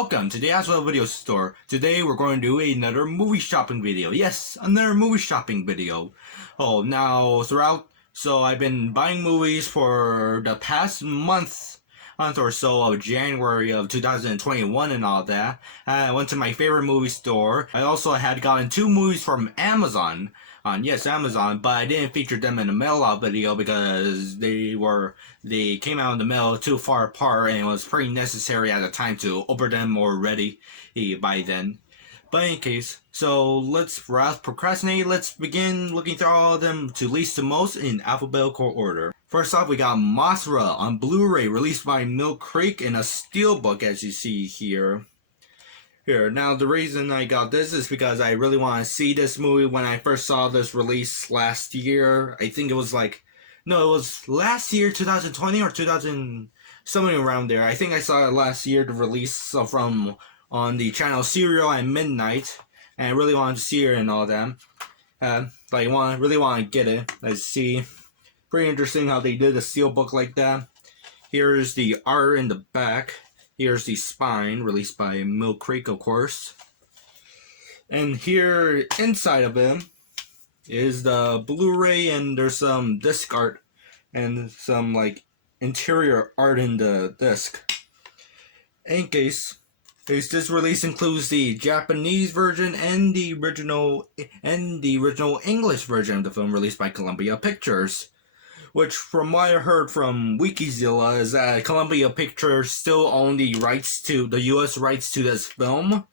welcome to the ACEVEDO video store. Today we're going to do another movie shopping video. Yes, another movie shopping video. So I've been buying movies for the past month or so of January of 2021 and all that. I went to my favorite movie store. I also had gotten 2 movies from Amazon. Amazon, but I didn't feature them in the mail out video because they came out in the mail too far apart, and it was pretty necessary at the time to order them already by then. But in any case, so let's procrastinate. Let's begin looking through all of them to least to most in alphabetical order. First off, we got Mothra on Blu-ray, released by Mill Creek in a steelbook, as you see here. Now the reason I got this is because I really want to see this movie. When I first saw this release last year, I think it was last year, 2020 or 2000, something around there. I think I saw it last year, the release on the channel Serial at midnight, and I really wanted to see it and all that. Really want to get it. I see. Pretty interesting how they did a steelbook like that. Here's the art in the back. Here's the spine, released by Mill Creek, of course. And here, inside of it, is the Blu-ray, and there's some disc art and some interior art in the disc. In case, this release includes the Japanese version and the original English version of the film, released by Columbia Pictures. Which, from what I heard from Wikizilla, is that Columbia Pictures still own the U.S. rights to this film,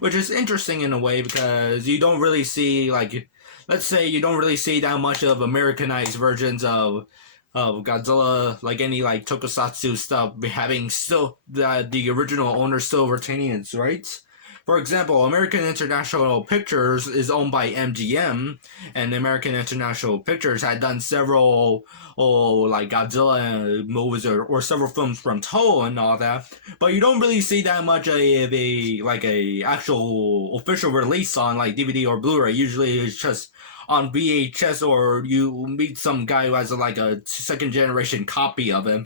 which is interesting in a way because you don't really see let's say you don't really see that much of Americanized versions of Godzilla, any tokusatsu stuff, having still the original owner still retaining its rights. For example, American International Pictures is owned by MGM, and American International Pictures had done several Godzilla movies or several films from Toho and all that, but you don't really see that much of a actual official release on DVD or Blu-ray. Usually it's just on VHS, or you meet some guy who has a second generation copy of it.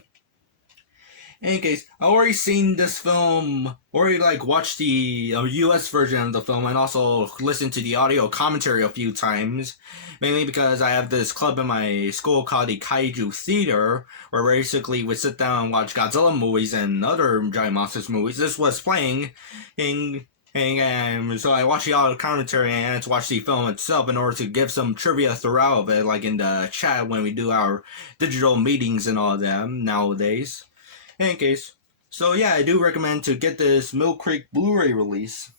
In any case, I already seen this film, watched the US version of the film, and also listened to the audio commentary a few times, mainly because I have this club in my school called the Kaiju Theater, where basically we sit down and watch Godzilla movies and other giant monsters movies. This was playing, and so I watched the audio commentary and I had to watch the film itself in order to give some trivia throughout of it, in the chat when we do our digital meetings and all that nowadays. In any case, so yeah, I do recommend to get this Mill Creek Blu-ray release.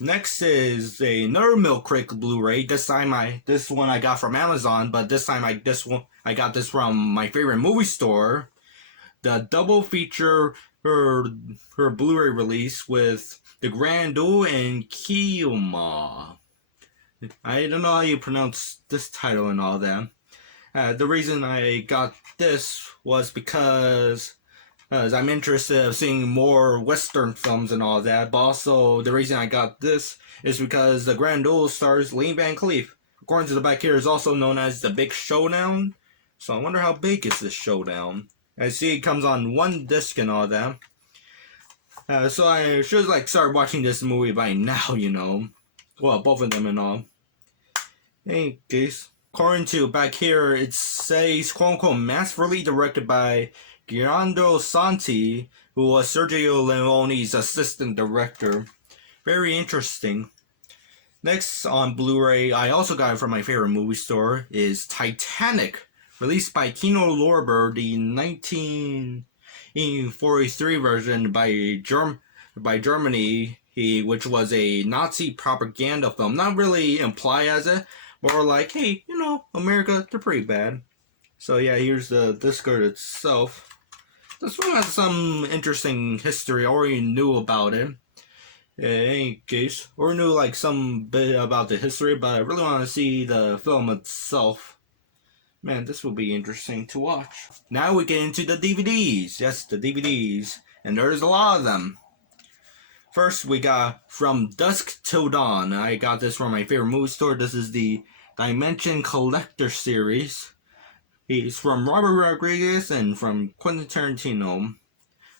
Next is another Mill Creek Blu-ray. This one I got from Amazon, but this time I got this from my favorite movie store. The double feature her Blu-ray release with The Grand Duel and Kiyoma. I don't know how you pronounce this title and all that. The reason I got this was because I'm interested in seeing more Western films and all that, but also the reason I got this is because The Grand Duel stars Lee Van Cleef. According to the back here, is also known as The Big Showdown. So I wonder how big is this showdown. I see it comes on 1 disc and all that. So I should start watching this movie by now, Well, both of them and all. In any case, according to back here, it says quote-unquote masterfully directed by Giando Santi, who was Sergio Leone's assistant director. Very interesting. Next on Blu-ray, I also got it from my favorite movie store, is Titanic, released by Kino Lorber, the 1943 version by Germany, which was a Nazi propaganda film. Not really implied as it, more hey, America, they're pretty bad. So yeah, here's the disc art itself. This one has some interesting history. I already knew about it. In any case, or knew some bit about the history, but I really want to see the film itself. Man, this will be interesting to watch. Now we get into the DVDs. Yes, the DVDs. And there's a lot of them. First, we got From Dusk Till Dawn. I got this from my favorite movie store. This is the Dimension Collector series. He's from Robert Rodriguez and from Quentin Tarantino.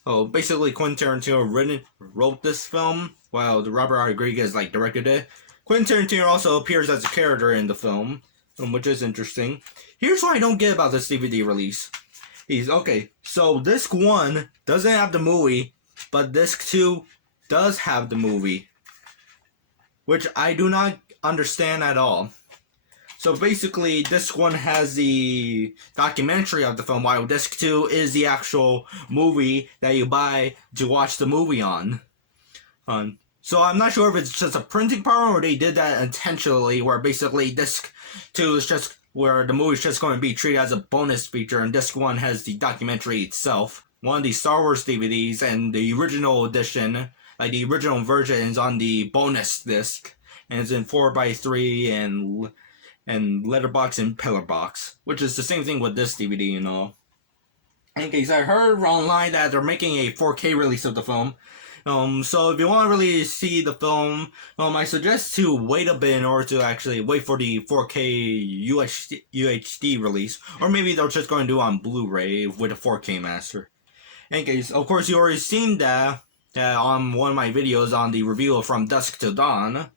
Oh, basically Quentin Tarantino wrote this film, while Robert Rodriguez like directed it. Quentin Tarantino also appears as a character in the film, which is interesting. Here's what I don't get about this DVD release. So disc 1 doesn't have the movie, but disc 2 does have the movie, which I do not understand at all. So basically, disc 1 has the documentary of the film, while disc 2 is the actual movie that you buy to watch the movie on. So I'm not sure if it's just a printing problem or they did that intentionally, where basically disc 2 is just where the movie is just going to be treated as a bonus feature, and disc 1 has the documentary itself. One of the Star Wars DVDs and the original edition, like the original version, is on the bonus disc, and it's in 4x3 and letterbox and pillar box, which is the same thing with this DVD and all. In case I heard online that they're making a 4K release of the film. So if you want to really see the film, I suggest to wait a bit in order to actually wait for the 4K UHD release, or maybe they're just going to do it on Blu-ray with a 4K master. In case, of course, you already seen that on one of my videos on the review of From Dusk Till Dawn.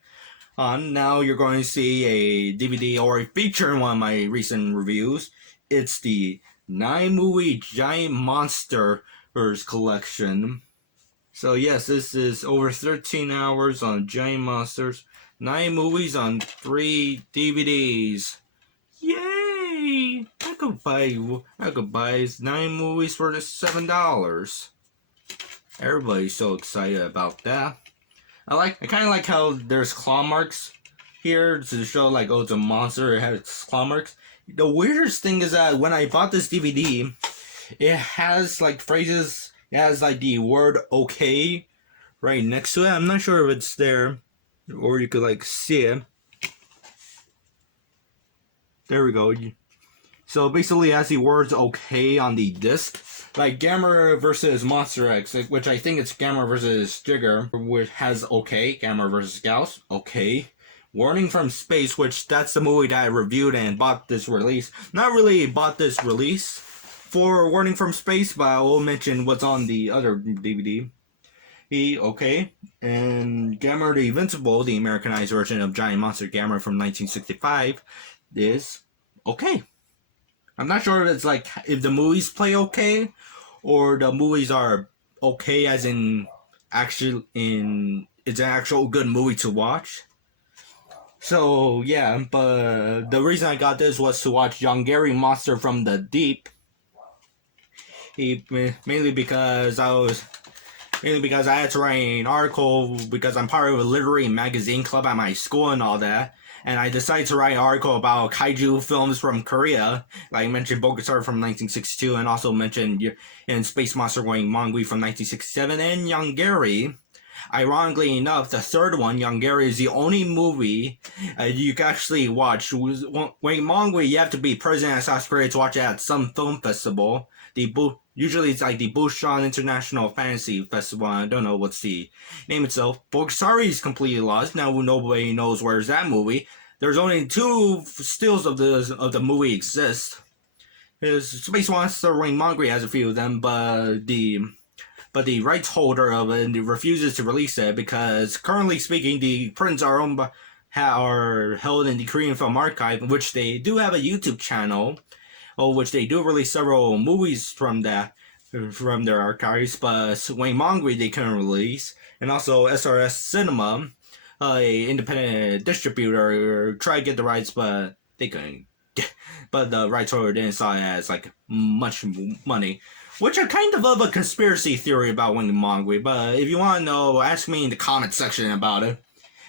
Now you're going to see a DVD or a feature in one of my recent reviews. It's the 9-movie Giant Monsters collection. So yes, this is over 13 hours on Giant Monsters, 9 movies on 3 DVDs. Yay! I could buy 9 movies for just $7. Everybody's so excited about that. I kind of like how there's claw marks here to show like, oh, it's a monster, it has claw marks. The weirdest thing is that when I bought this DVD, it has like phrases, it has like the word okay right next to it. I'm not sure if it's there or you could like see it. There we go. So basically it has the words okay on the disc. Like Gamera versus Monster X, which I think it's Gamera versus Jigger, which has okay. Gamera versus Gauss, okay. Warning from Space, which that's the movie that I reviewed and bought this release. Not really bought this release for Warning from Space, but I will mention what's on the other DVD. Okay. And Gamera the Invincible, the Americanized version of Giant Monster Gamera from 1965, is okay. I'm not sure if it's like if the movies play okay or the movies are okay as in it's an actual good movie to watch. So yeah, but the reason I got this was to watch Yongary Monster from the Deep. Mainly because I had to write an article because I'm part of a literary magazine club at my school and all that. And I decided to write an article about kaiju films from Korea. Like I mentioned Bokusar from 1962 and also mentioned in Space Monster Wing Mongui from 1967 and Yongary. Ironically enough, the third one, Yongary, is the only movie you can actually watch. Wing Mongui, you have to be present at South Korea to watch it at some film festival. Usually it's like the Busan International Fantasy Festival. I don't know what's the name itself. Bokusari is completely lost. Now nobody knows where's that movie. There's only 2 stills of the movie exist. Space Monster Wing Mongui has a few of them, but the rights holder of it refuses to release it because currently speaking, the prints are held in the Korean Film Archive, which they do have a YouTube channel. Which they do release several movies from their archives, but Wayne Mongui they couldn't release, and also SRS Cinema, a independent distributor, tried to get the rights, but they couldn't. But the rights holder didn't saw it as like much money, which are kind of a conspiracy theory about Wayne Mongui. But if you want to know, ask me in the comment section about it.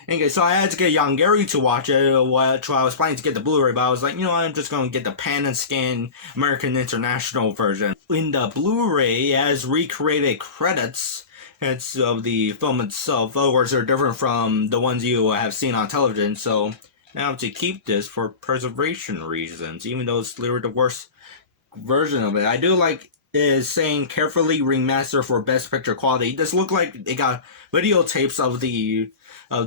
Okay, so I had to get Yongary to watch it, which I was planning to get the Blu-ray, but I was like, I'm just going to get the pan and scan American International version. In the Blu-ray, it has recreated credits of the film itself. Of course, they're different from the ones you have seen on television, so I have to keep this for preservation reasons, even though it's literally the worst version of it. I do like is saying carefully remastered for best picture quality. This look like they got videotapes of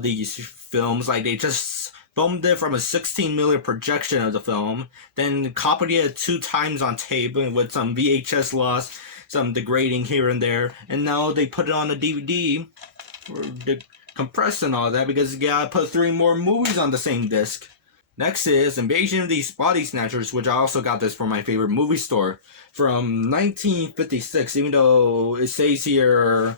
these films, like they just filmed it from a 16mm projection of the film, then copied it 2 times on tape with some VHS loss some degrading here and there, and now they put it on a DVD for the compressed and all that because you gotta put 3 more movies on the same disc. Next is Invasion of these Body Snatchers, which I also got this from my favorite movie store from 1956, even though it says here,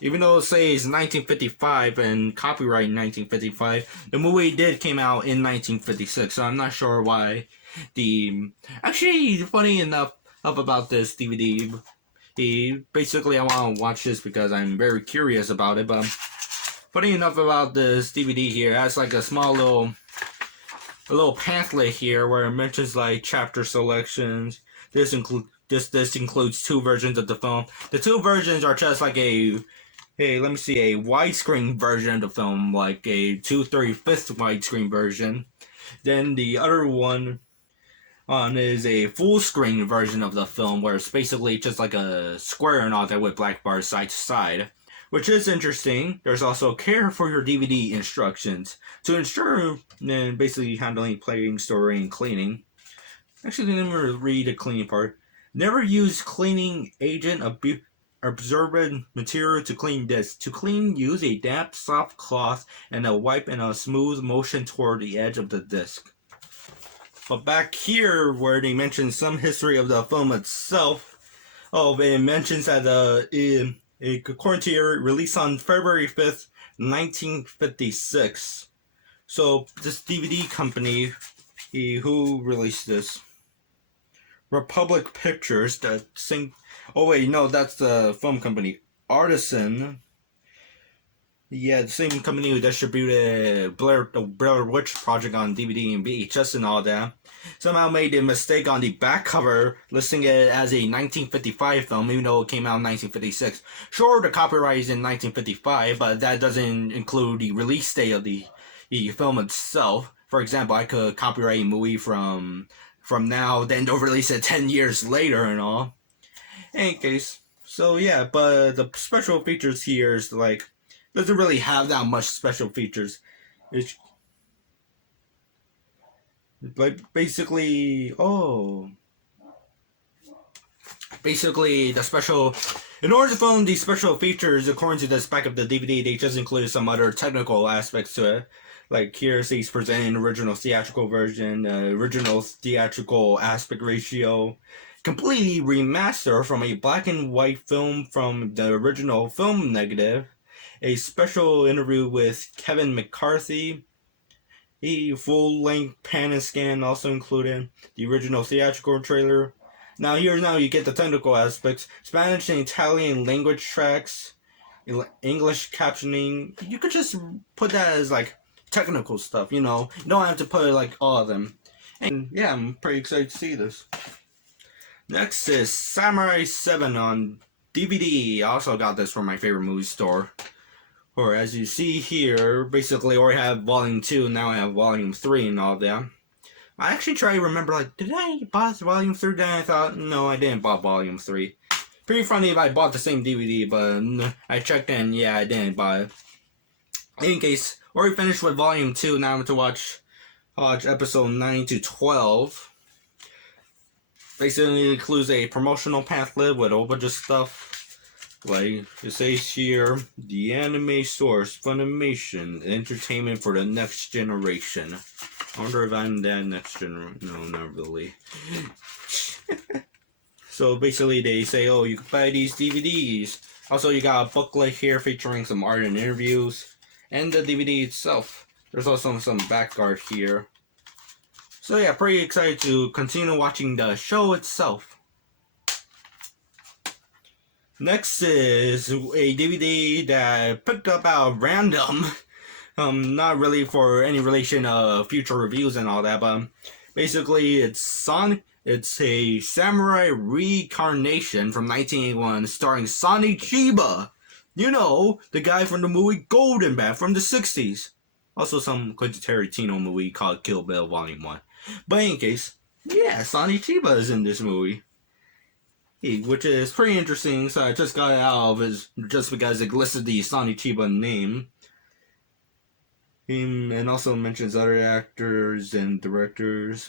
even though it says 1955 and copyright 1955, the movie did came out in 1956, so I'm not sure why actually, funny enough about this DVD, basically I want to watch this because I'm very curious about it, but funny enough about this DVD here, it has like a small little pamphlet here where it mentions like chapter selections. This includes 2 versions of the film. The 2 versions are just like a widescreen version of the film, like a 2/35 widescreen version. Then the other one is a full screen version of the film where it's basically just like a square and all that with black bars side to side, which is interesting. There's also care for your DVD instructions to ensure basically handling playing, storing, and cleaning. Actually, let me read the cleaning part. Never use cleaning agent absorbent material to clean discs. To clean, use a damp, soft cloth and a wipe in a smooth motion toward the edge of the disc. But back here, where they mention some history of the film itself, it mentions that according to your release on February 5th, 1956. So this DVD company, who released this? Republic Pictures, that's the film company. Artisan. Yeah, the same company who distributed the Blair Witch Project on DVD and VHS and all that, somehow made a mistake on the back cover, listing it as a 1955 film, even though it came out in 1956. Sure, the copyright is in 1955, but that doesn't include the release date of the film itself. For example, I could copyright a movie from now, then they'll release it 10 years later and all. In any case, so yeah, but the special features here is like, doesn't really have that much special features. It's like basically the special. In order to film these special features, according to the spec of the DVD, they just include some other technical aspects to it. Like here, he's presenting original theatrical version, original theatrical aspect ratio, completely remastered from a black and white film from the original film negative. A special interview with Kevin McCarthy, a full-length pan and scan also included, the original theatrical trailer. Now you get the technical aspects, Spanish and Italian language tracks, English captioning. You could just put that as like technical stuff, you know. You don't have to put like all of them. And yeah, I'm pretty excited to see this. Next is Samurai 7 on DVD. I also got this from my favorite movie store. Or as you see here, basically, or I have volume 2, now I have volume 3 and all that. I actually try to remember, like, did I buy volume 3? Then I thought, no, I didn't buy volume 3. Pretty funny if I bought the same DVD, but I checked and yeah, I didn't buy it. In any case, already finished with volume 2, now I'm going to watch episode 9 to 12. Basically, it includes a promotional pamphlet with a whole bunch of stuff. Like it says here, the anime source, Funimation, entertainment for the next generation. I wonder if I'm that next generation. No, not really. So basically they say, oh, you can buy these DVDs. Also, you got a booklet here featuring some art and interviews. And the DVD itself. There's also some back art here. So yeah, pretty excited to continue watching the show itself. Next is a DVD that I picked up out of random. Not really for any relation of future reviews and all that, but basically it's a samurai reincarnation from 1981 starring Sonny Chiba. You know, the guy from the movie Golden Bat from the 60s. Also some Quentin Tarantino movie called Kill Bill Volume 1. But in any case, yeah, Sonny Chiba is in this movie. Which is pretty interesting, so I just got it out of it just because it listed the Sonny Chiba name. And also mentions other actors and directors.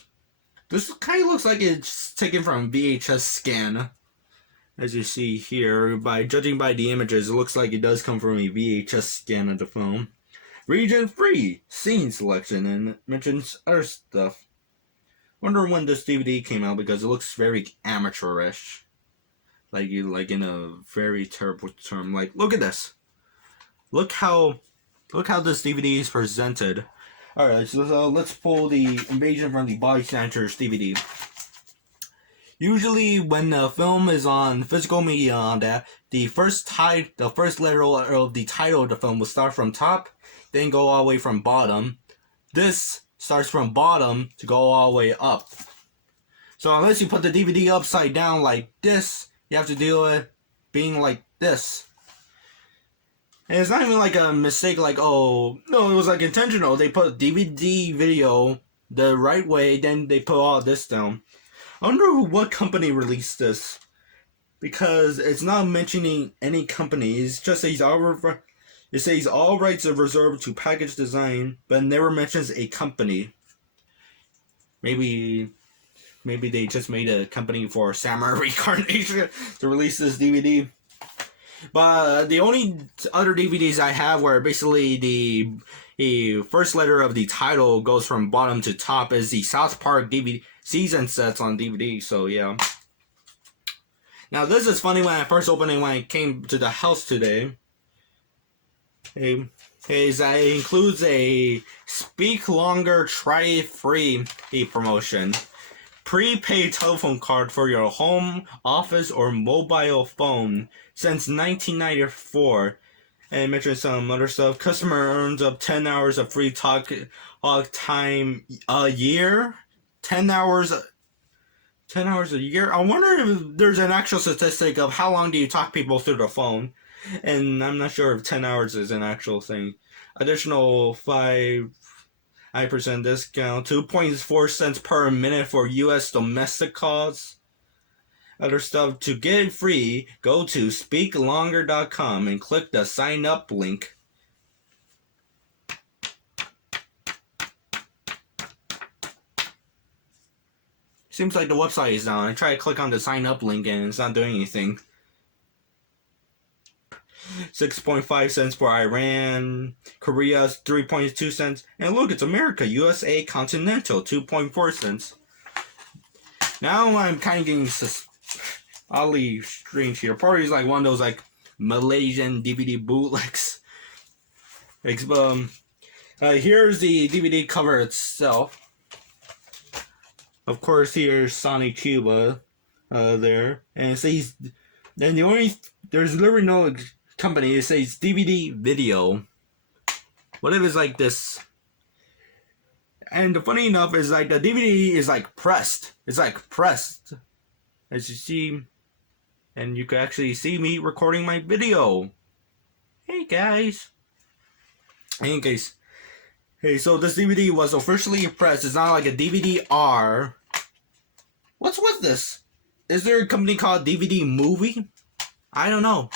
This kind of looks like it's taken from VHS scan. As you see here, by judging by the images, it looks like it does come from a VHS scan of the film. Region free scene selection, and it mentions other stuff. Wonder when this DVD came out because it looks very amateurish, like in a very terrible term. Like, look at this. Look how this DVD is presented. All right, so let's pull the Invasion from the Body Snatchers DVD. Usually, when the film is on physical media on that, the first letter of the title of the film will start from top, then go all the way from bottom. This starts from bottom to go all the way up. So unless you put the DVD upside down like this, you have to deal with it being like this. And it's not even like a mistake, like, oh, no, it was like intentional. They put DVD video the right way, then they put all this down. I wonder what company released this, because it's not mentioning any company. It just says all rights are reserved to package design, but it never mentions a company. Maybe they just made a company for Samurai Reincarnation to release this DVD. But the only other DVDs I have where basically the first letter of the title goes from bottom to top is the South Park DVD season sets on DVD. So yeah. Now this is funny. When I first opened it, when I came to the house today, it includes a Speak Longer, Try It Free promotion. Prepaid telephone card for your home, office, or mobile phone since 1994. And it mentions some other stuff. Customer earns up 10 hours of free talk time a year. 10 hours a year. I wonder if there's an actual statistic of how long do you talk people through the phone. And I'm not sure if 10 hours is an actual thing. Additional 5% discount, 2.4 cents per minute for U.S. domestic calls. Other stuff. To get it free, go to speaklonger.com and click the sign up link. Seems like the website is down. I try to click on the sign up link and it's not doing anything. 6.5 cents for Iran, Korea 3.2 cents, and look, it's America, USA Continental 2.4 cents. Now I'm kind of getting oddly strange here. Probably like one of those like Malaysian DVD bootlegs. Here's the DVD cover itself. Of course, here's Sonny Cuba there, and it says, then there's literally no company. It says DVD video. What if it's like this? And the funny enough is like the DVD is like pressed. It's like pressed, as you see, and you can actually see me recording my video. Hey guys. In case. Hey, so this DVD was officially pressed. It's not like a DVD-R. What's with this? Is there a company called DVD Movie? I don't know.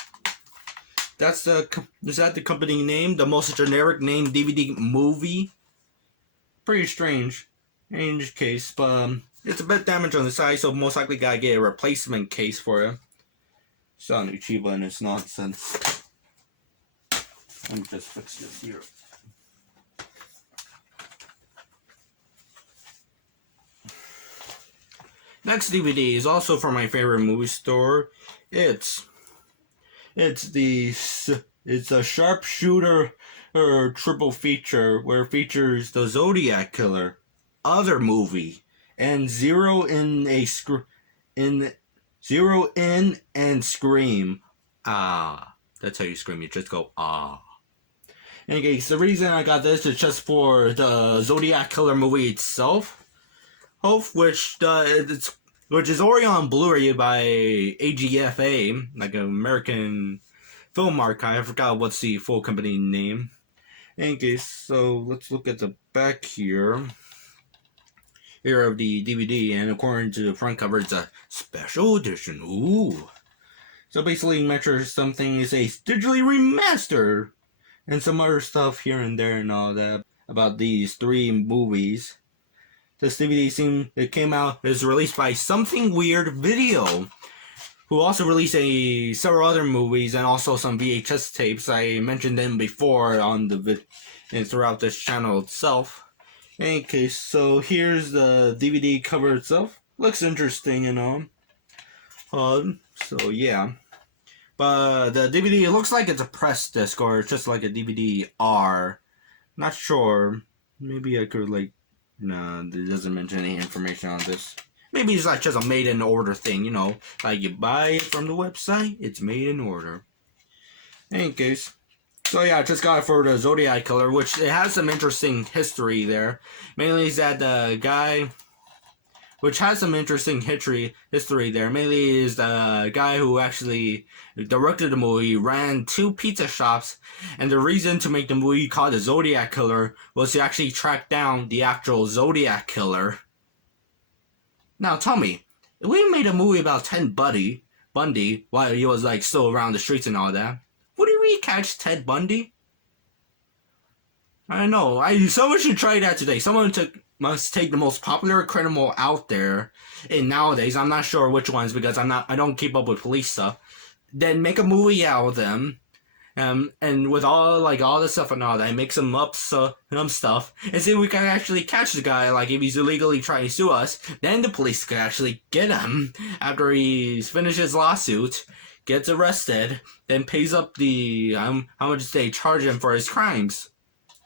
Is that the company name? The most generic name, DVD Movie? Pretty strange. In this case, but it's a bit damaged on the side, so most likely gotta get a replacement case for it. Sony Chiba and its nonsense. Let me just fix this here. Next DVD is also from my favorite movie store. It's a sharpshooter triple feature where it features the Zodiac Killer, other movie, and Zero in and Scream. Ah, that's how you scream. You just go ah. In any case, the reason I got this is just for the Zodiac Killer movie itself. Which is already on Blu-ray by AGFA, like an American Film Archive. I forgot what's the full company name. In any case, so let's look at the back here. Here of the DVD, and according to the front cover, it's a special edition. Ooh. So basically, mentions something is a digitally remastered, and some other stuff here and there and all that about these 3 movies. This DVD it came out, is released by Something Weird Video, who also released several other movies and also some VHS tapes. I mentioned them before on the and throughout this channel itself. In any case, so here's the DVD cover itself. Looks interesting and all. So yeah. But the DVD, it looks like it's a press disc or it's just like a DVD R. Not sure. Maybe I could like... Nah, it doesn't mention any information on this. Maybe it's like just a made in order thing, you know. Like you buy it from the website, it's made in order. In any case. So yeah, I just got it for the Zodiac Killer, which it has some interesting history there. Mainly is that the guy... Which has some interesting history there. Mainly is the guy who actually directed the movie, ran 2 pizza shops, and the reason to make the movie called The Zodiac Killer was to actually track down the actual Zodiac Killer. Now tell me, if we made a movie about Ted Bundy, while he was like still around the streets and all that, would we catch Ted Bundy? I don't know. Someone should try that today. Someone must take the most popular criminal out there, and nowadays I'm not sure which ones because I don't keep up with police stuff. Then make a movie out of them, and with all the stuff and all that, make some stuff, and see if we can actually catch the guy. Like if he's illegally trying to sue us, then the police could actually get him after he's finished his lawsuit, gets arrested, then pays up the how much they charge him for his crimes.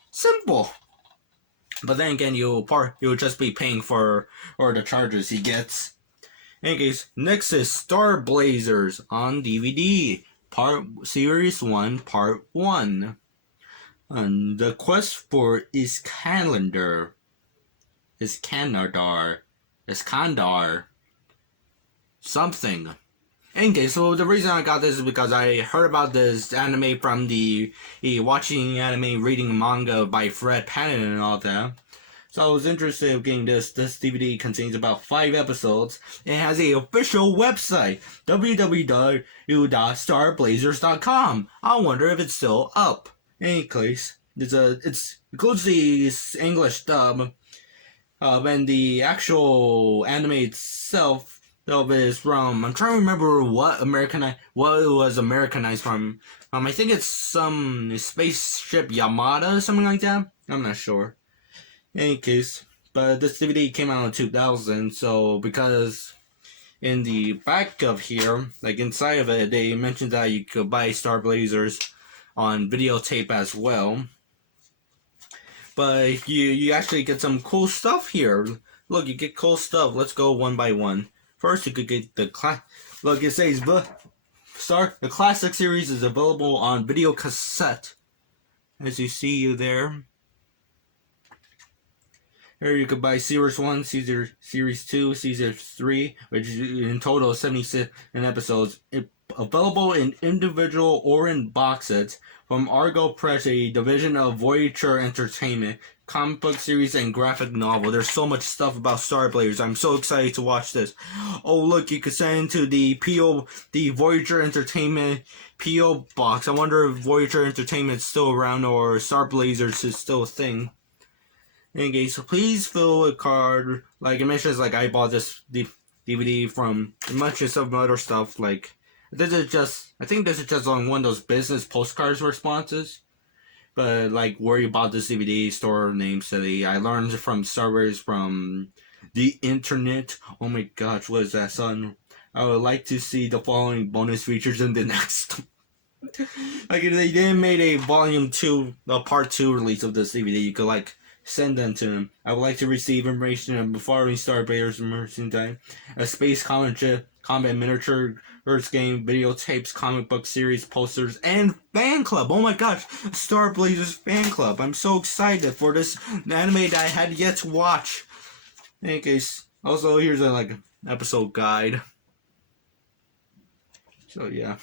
Simple. But then again, you'll just be paying for the charges he gets. In any case, next is Star Blazers on DVD, Series 1, Part 1. And the quest for Iskandar, something. In any case, so the reason I got this is because I heard about this anime from the watching anime, reading manga by Fred Patton and all that. So I was interested in getting this. This DVD contains about 5 episodes. It has an official website, www.starblazers.com. I wonder if it's still up. In any case, it includes the English dub, and the actual anime itself is from, I'm trying to remember what it was Americanized from. I think it's some spaceship Yamada, something like that. I'm not sure. In any case, but this DVD came out in 2000, so because in the back of here, like inside of it, they mentioned that you could buy Star Blazers on videotape as well. But you actually get some cool stuff here. Look, you get cool stuff. Let's go one by one. First, you could get the look, it says the classic series is available on video cassette. As you see there. Here you could buy Series 1, Series 2, Series 3, which in total is 77 episodes. Available in individual or in box sets from Argo Press, a division of Voyager Entertainment. Comic book series and graphic novel. There's so much stuff about Star Blazers. I'm so excited to watch this. Oh look, you could send into the Voyager Entertainment P.O. box. I wonder if Voyager Entertainment is still around or Star Blazers is still a thing. Anyway, so please fill a card. Like it mentions, like I bought this DVD from much of some other stuff. Like I think this is just on one of those business postcards responses. But like where you bought this DVD, store name, city. I learned from servers from the internet. Oh my gosh, what is that, son? I would like to see the following bonus features in the next. Like if they didn't make a volume 2, a part 2 release of this DVD, you could like send them to them. I would like to receive information of the following Star Blazers merchandise: a space combat miniature game, videotapes, comic book series, posters, and fan club. Oh my gosh, Star Blazers fan club. I'm so excited for this anime that I had yet to watch. In any case, also here's a episode guide. So yeah.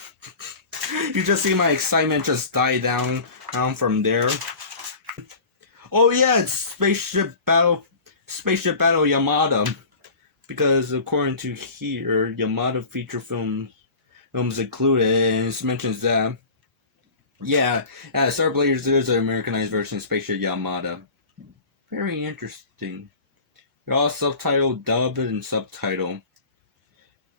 You just see my excitement just die down from there. Oh yeah, it's Spaceship Battle Yamada. Because according to here, Yamada feature films included, and it mentions that. Yeah, Star Blazers, there's an Americanized version of Spaceship Yamada. Very interesting. They're all subtitled, dubbed, and subtitled.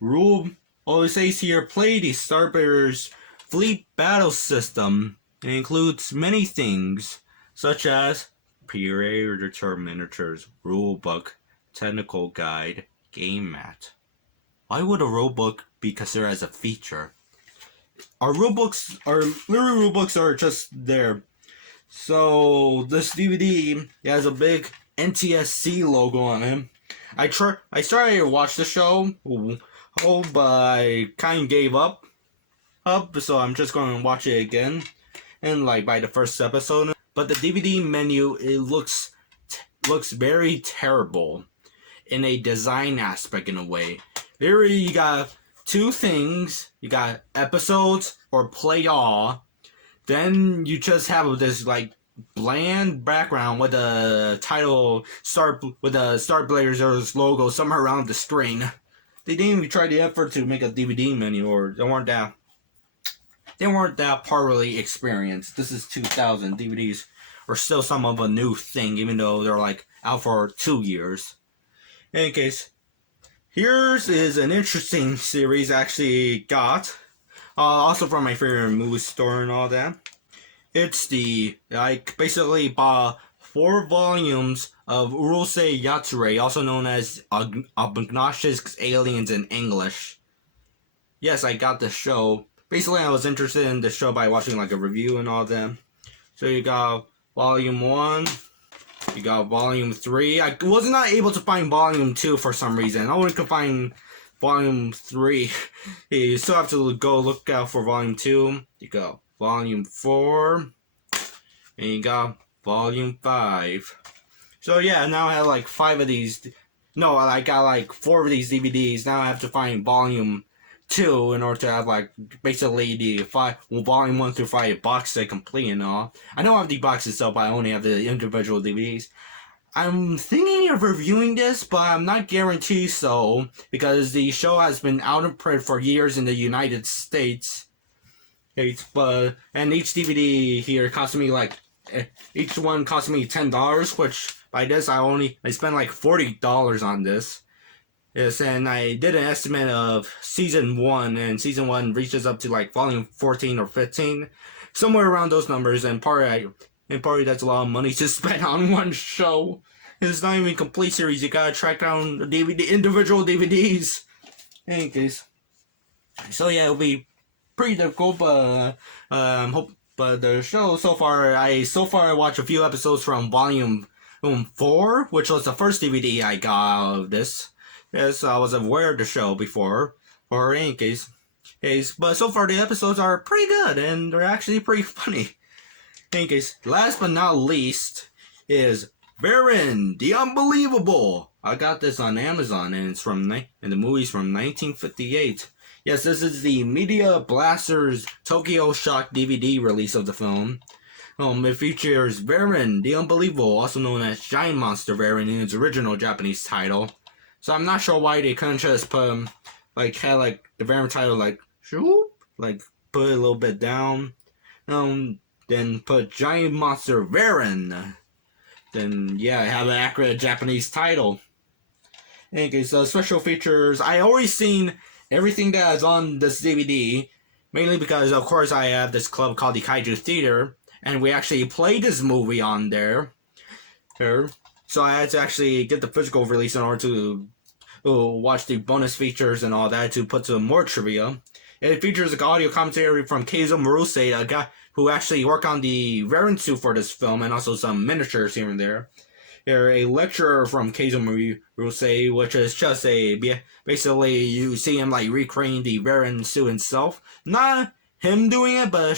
Rule Oh, it says here, play the Starbear's Fleet Battle System. It includes many things, such as Predator Miniatures, Rulebook, Technical Guide, Game Mat. Why would a rulebook be considered as a feature? Our literally rulebooks are just there. So this DVD has a big NTSC logo on it. I started to watch the show, but I kind of gave up. So I'm just going to watch it again, and like by the first episode. But the DVD menu, it looks very terrible in a design aspect in a way. Literally, you got two things. You got episodes or play all. Then you just have this like bland background with the title with the Star Blazers logo somewhere around the screen. They didn't even try the effort to make a DVD menu, or they weren't that properly experienced. This is 2000. DVDs are still some of a new thing, even though they're like out for 2 years. In any case, here's is an interesting series I actually got. Also from my favorite movie store and all that. It's basically bought 4 volumes of Urusei Yatsure, also known as Obnoxious Aliens in English. Yes, I got the show. Basically, I was interested in the show by watching like a review and all that. So you got Volume 1, you got Volume 3. I was not able to find Volume 2 for some reason. I only could find Volume 3. You still have to go look out for Volume 2. You got Volume 4. And you got Volume 5. So yeah, now I have like 5 of these. No, I got like 4 of these DVDs. Now I have to find Volume 2 in order to have like basically the Volume 1 through 5 box set complete and all. I don't have the box itself, but I only have the individual DVDs. I'm thinking of reviewing this, but I'm not guaranteed so, because the show has been out of print for years in the United States. And each DVD here cost me like, each one cost me $10, which by this I spent like $40 on this. Yes, and I did an estimate of season 1, and season 1 reaches up to like volume 14 or 15, somewhere around those numbers, and partly that's a lot of money to spend on one show. It's not even a complete series. You gotta track down the individual DVDs. In any case, so yeah, it'll be pretty difficult, but but the show so far I watched a few episodes from volume 4, which was the first DVD I got of this. Yes, I was aware of the show before, or in any case, but so far the episodes are pretty good, and they're actually pretty funny. In any case, last but not least is Baron the Unbelievable. I got this on Amazon, and it's and the movie's from 1958. Yes, this is the Media Blasters Tokyo Shock DVD release of the film. It features Baron the Unbelievable, also known as Giant Monster Baron in its original Japanese title. So I'm not sure why they couldn't just put had the Baron title shoop, put it a little bit down, then put Giant Monster Baron. Then yeah, have an accurate Japanese title. Okay, so special features. I already seen everything that is on this DVD, mainly because of course I have this club called the Kaiju Theater, and we actually played this movie on there. So I had to actually get the physical release in order to watch the bonus features and all that to put to more trivia. It features an audio commentary from Keizo Murusei, a guy who actually worked on the Baron suit for this film, and also some miniatures here and there. There's a lecturer from Keizo Murusei, which is just basically you see him recreating the Baron suit himself. Not him doing it, but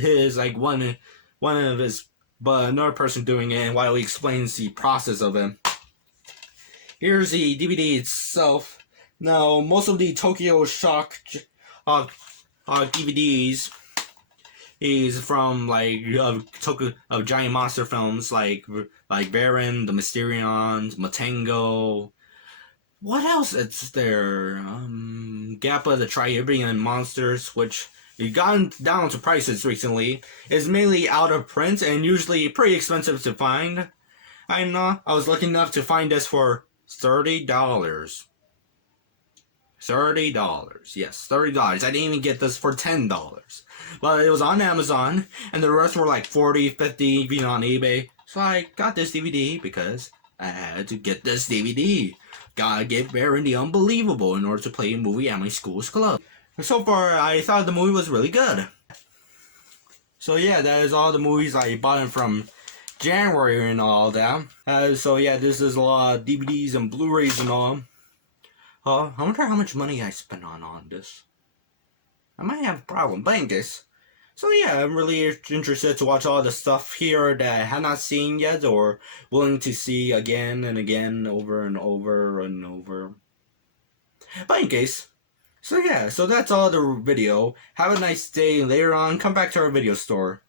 his but another person doing it, and while he explains the process of it. Here's the DVD itself. Now, most of the Tokyo Shock DVDs is from of giant monster films like Baron, the Mysterions, Matango. What else is there? Gappa the Triabrian Monsters, which we've gotten down to prices recently, is mainly out of print and usually pretty expensive to find. I was lucky enough to find this for $30. $30. Yes, $30. I didn't even get this for $10. But it was on Amazon, and the rest were like 40, 50, even on eBay. So I got this DVD because I had to get this DVD. Gotta get Bear in the Unbelievable in order to play a movie at my school's club. So far, I thought the movie was really good. So yeah, that is all the movies I bought in from January and all that. So yeah, this is a lot of DVDs and Blu-rays and all. I wonder how much money I spent on this. I might have a problem buying this. So yeah, I'm really interested to watch all the stuff here that I have not seen yet or willing to see again and again, over and over and over. But in case, so yeah, so that's all the video. Have a nice day. Later on, come back to our video store.